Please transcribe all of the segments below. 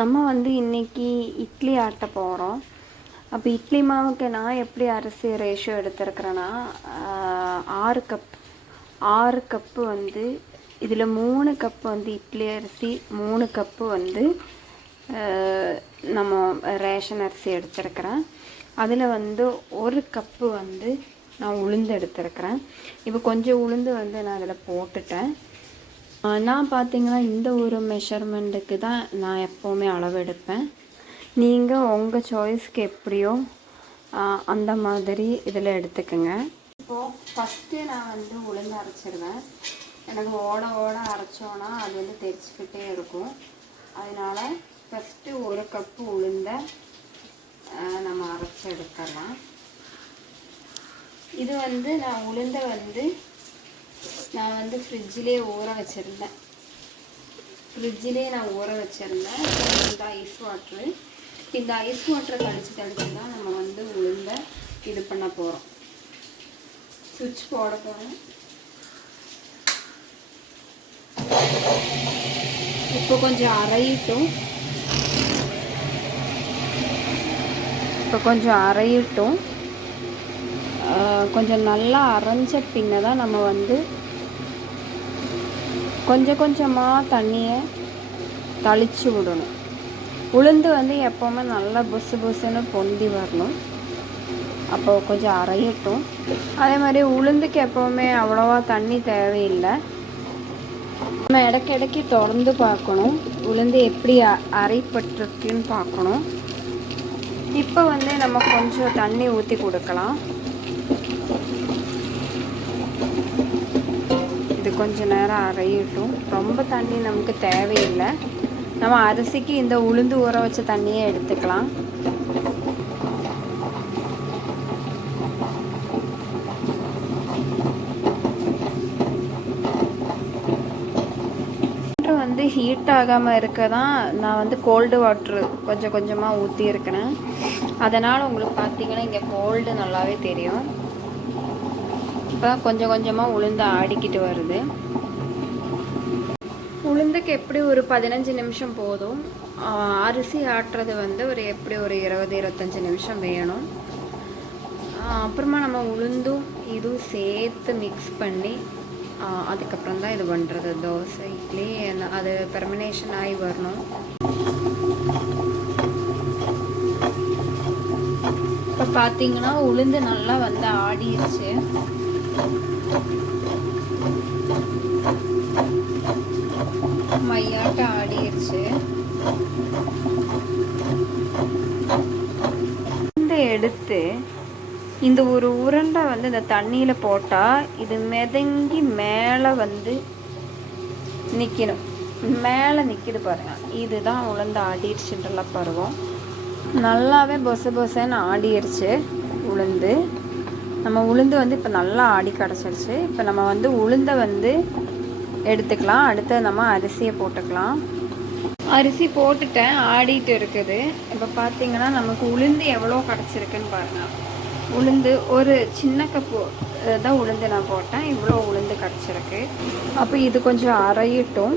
நம்ம வந்து இன்றைக்கி இட்லி ஆட்ட போகிறோம். அப்போ இட்லி மாவுக்கு நான் எப்படி அரிசி ரேஷியோ எடுத்துருக்கிறேன்னா 6 கப்பு வந்து இதில் 3 கப்பு வந்து இட்லி அரிசி, 3 கப்பு வந்து நம்ம ரேஷன் அரிசி எடுத்துருக்கிறேன். அதில் வந்து 1 கப்பு வந்து நான் உளுந்து எடுத்துருக்கிறேன். இப்போ கொஞ்சம் உளுந்து வந்து நான் அதில் போட்டுட்டேன். நான் பார்த்தீங்கன்னா இந்த ஒரு மெஷர்மெண்ட்டுக்கு தான் நான் எப்போவுமே அளவு எடுப்பேன். நீங்கள் உங்கள் சாய்ஸ்க்கு எப்படியோ அந்த மாதிரி இதில் எடுத்துக்கோங்க. இப்போது ஃபஸ்ட்டு நான் வந்து உளுந்து அரைச்சிடுவேன். எனக்கு ஓட அரைச்சோன்னா அது வந்து தெரிச்சுக்கிட்டே இருக்கும். அதனால் ஃபஸ்ட்டு 1 கப்பு உளுந்தை நம்ம அரைச்சி எடுத்துடலாம். இது வந்து நான் உளுந்தை வந்து ஃப்ரிட்ஜிலே ஊற வச்சுருந்தேன். இந்த ஐஸ் வாட்ரு, இந்த ஐஸ் வாட்டரை கழிச்சு தான் நம்ம வந்து உளுந்தை இது பண்ண போகிறோம், சுவிட்ச் போட போகிறோம். இப்போ கொஞ்சம் அரையிட்டும். கொஞ்சம் நல்லா அரைஞ்ச பின்ன தான் நம்ம வந்து கொஞ்சமாக தண்ணியை தளிச்சு விடணும். உளுந்து வந்து எப்போவுமே நல்லா புசுன்னு பொந்தி வரணும். அப்போ கொஞ்சம் அரையட்டும். அதே மாதிரி உளுந்துக்கு எப்போவுமே அவ்வளோவா தண்ணி தேவையில்லை. நம்ம இடைக்கு திறந்து பார்க்கணும், உளுந்து எப்படி அரைப்பட்டிருக்குன்னு பார்க்கணும். இப்போ வந்து நம்ம கொஞ்சம் தண்ணி ஊற்றி கொடுக்கலாம். இது கொஞ்சம் நேரம் அரையட்டும். ரொம்ப தண்ணி நமக்கு தேவையில்லை. நம்ம அரிசிக்கு இந்த உளுந்து ஊற வச்ச தண்ணியை எடுத்துக்கலாம். வந்து ஹீட் ஆகாமல் இருக்க தான் நான் வந்து கோல்டு வாட்ரு கொஞ்சமாக ஊற்றி இருக்கிறேன். அதனால் உங்களுக்கு பார்த்தீங்கன்னா இங்கே கோல்டு நல்லாவே தெரியும். இப்போ கொஞ்சமாக உளுந்து ஆடிக்கிட்டு வருது. உளுந்துக்கு எப்படி ஒரு 15 நிமிஷம் போதும். அரிசி ஆட்டுறது வந்து எப்படி ஒரு 20-25 நிமிஷம் வேணும். அப்புறமா நம்ம உளுந்தும் இதுவும் சேர்த்து மிக்ஸ் பண்ணி அதுக்கப்புறம் தான் இது பண்ணுறது. தோசை, இட்லி அது பெர்மினேஷன் ஆகி வரணும். இப்போ பார்த்தீங்கன்னா உளுந்து நல்லா வந்து ஆடிடுச்சு. மையாட்ட ஆடிடுச்சு. எடுத்து இந்த ஒரு உருண்டை வந்து இந்த தண்ணியில் போட்டால் இது மிதங்கி மேலே வந்து நிற்கணும். மேலே நிற்கிது பாருங்கள், இதுதான் உளுந்து ஆடிடுச்சுன்ற பருவம். நல்லாவே பொசன்னு ஆடிடுச்சு உளுந்து. நம்ம உளுந்து வந்து இப்போ நல்லா ஆடி கிடச்சிருச்சு. இப்போ நம்ம வந்து உளுந்தை வந்து எடுத்துக்கலாம். அடுத்து நம்ம அரிசியை போட்டுக்கலாம். அரிசி போட்டுட்டேன், ஆடிட்டு இருக்குது. இப்போ பார்த்தீங்கன்னா நமக்கு உளுந்து எவ்வளோ கிடச்சிருக்குன்னு பாருங்கள். உளுந்து ஒரு சின்ன கப்பு தான் உளுந்து நான் போட்டேன், இவ்வளோ உளுந்து கிடச்சிருக்கு. அப்போ இது கொஞ்சம் அரையிட்டும்.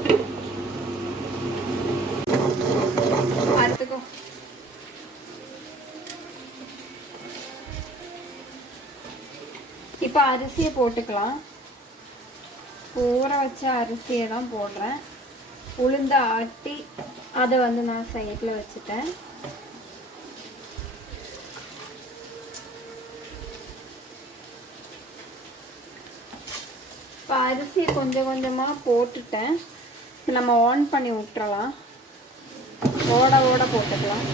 அரைத்துக்கும் இப்போ அரிசியை போட்டுக்கலாம். ஊற வச்ச அரிசியை தான் போடுறேன். உளுந்து ஆட்டி அதை வந்து நான் சைடில் வச்சுட்டேன். இப்போ அரிசியை கொஞ்சமாக போட்டுட்டேன். நம்ம ஆன் பண்ணி விட்டுறலாம். ஓட போட்டுக்கலாம்.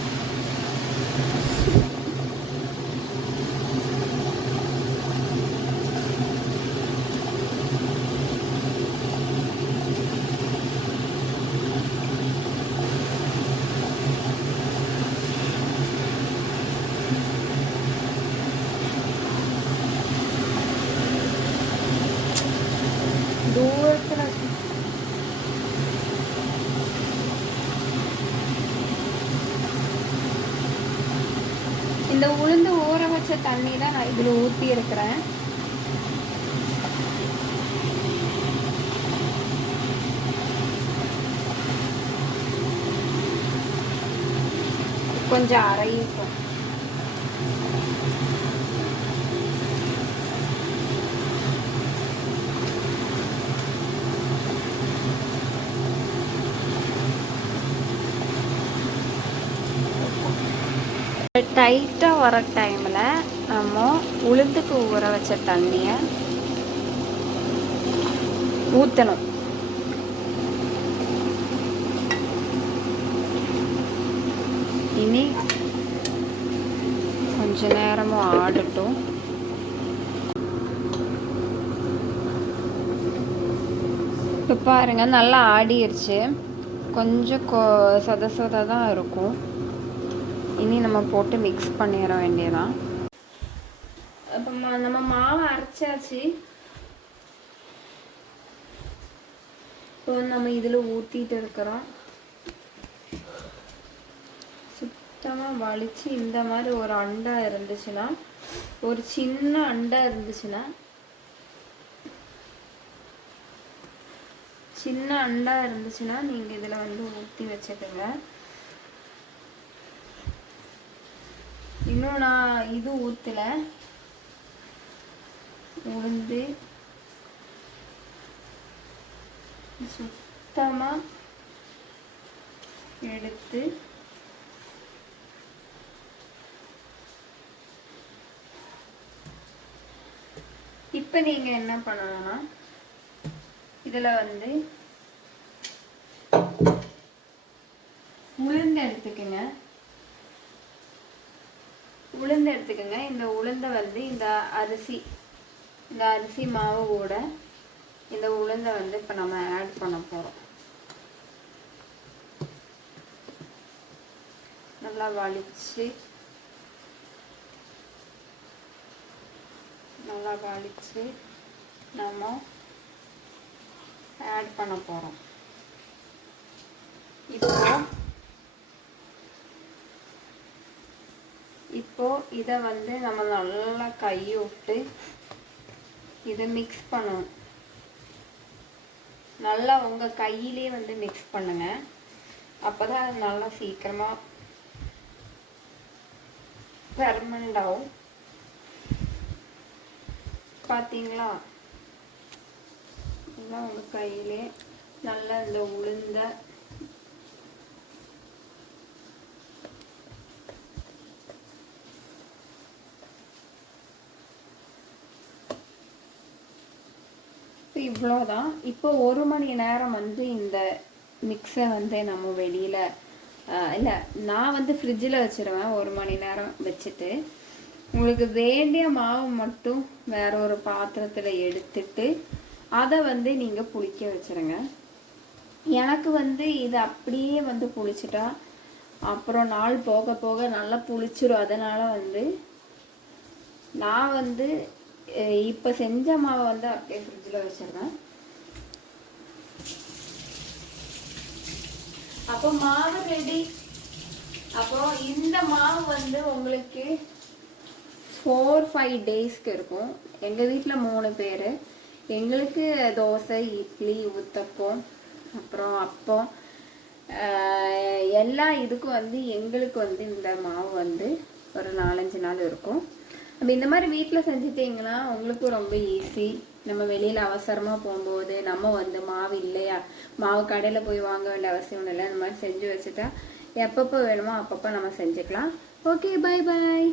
இந்த உளுந்து ஊற வச்ச தண்ணி தான் நான் இதில் ஊற்றி இருக்கிறேன். கொஞ்சம் அரையும். டைட்டாக வர டைமில் நம்ம உளுந்துக்கு ஊற வச்ச தண்ணியை ஊற்றணும். இனி கொஞ்ச நேரமும் ஆடட்டும். இப்போ பாருங்க, நல்லா ஆடிடுச்சு. கொஞ்சம் சொத சொத தான் இருக்கும். இனி நம்ம போட்டு மிக்ஸ் பண்ணிட வேண்டியதான். இப்போ நம்ம மாவை அரைச்சாச்சு. இப்போ நம்ம இதில் ஊற்றிட்டு இருக்கிறோம். சுத்தமாக வலிச்சு இந்த மாதிரி ஒரு அண்டா இருந்துச்சுன்னா, ஒரு சின்ன அண்டா இருந்துச்சுன்னா, நீங்கள் இதில் வந்து ஊற்றி வச்சுக்கோங்க. இன்னும் நான் இது ஊற்றல. உளுந்து சுத்தமாக எடுத்து இப்போ நீங்கள் என்ன பண்ணணும்னா, இதில் வந்து உளுந்து எடுத்துக்கோங்க. இந்த உளுந்தை வந்து இந்த அரிசி மாவு கூட இந்த உளுந்தை வந்து இப்போ நம்ம ஆட் பண்ண போகிறோம். நல்லா வலிச்சு நம்ம ஆட் பண்ண போகிறோம். இப்போ இதை வந்து நம்ம நல்லா கையை விட்டு இதை மிக்ஸ் பண்ணணும். நல்லா உங்கள் கையிலே வந்து மிக்ஸ் பண்ணுங்க. அப்போதான் அது நல்லா சீக்கிரமாக பெர்மனண்ட் ஆகும். பார்த்தீங்களா? உங்கள் கையிலே நல்லா இந்த உளுந்த இவ்வளோதான். இப்போ 1 மணி நேரம் வந்து இந்த மிக்ஸை வந்து நம்ம வெளியில் இல்லை, நான் வந்து ஃப்ரிட்ஜில் வச்சுருவேன். 1 மணி நேரம் வச்சுட்டு உங்களுக்கு வேண்டிய மாவு மட்டும் வேற ஒரு பாத்திரத்தில் எடுத்துட்டு அதை வந்து நீங்கள் புளிக்க வச்சுருங்க. எனக்கு வந்து இது அப்படியே வந்து புளிச்சிட்டா அப்புறம் நாள் போக போக நல்லா புளிச்சிடும். அதனால் வந்து நான் வந்து இப்போ செஞ்ச மாவை வந்து அப்படியே ஃப்ரிட்ஜில் வச்சிருவேன். அப்போ மாவு ரெடி. அப்போ இந்த மாவு வந்து உங்களுக்கு 4-5 டேஸ்க்கு இருக்கும். எங்கள் வீட்டில் 3 பேர். எங்களுக்கு தோசை, இட்லி, ஊத்தப்பம், அப்புறம் அப்பம், எல்லா இதுக்கும் வந்து எங்களுக்கு வந்து இந்த மாவு வந்து ஒரு 4-5 நாள் இருக்கும். அப்போ இந்த மாதிரி வீட்டில் செஞ்சுட்டிங்கன்னா உங்களுக்கும் ரொம்ப ஈஸி. நம்ம வெளியில் அவசரமாக போகும்போது நம்ம வந்து மாவு இல்லையா, மாவு கடையில் போய் வாங்க வேண்டிய அவசியம் இல்லை. இந்த மாதிரி செஞ்சு வச்சுட்டா எப்பப்போ வேணுமோ அப்பப்போ நம்ம செஞ்சுக்கலாம். Okay, bye bye.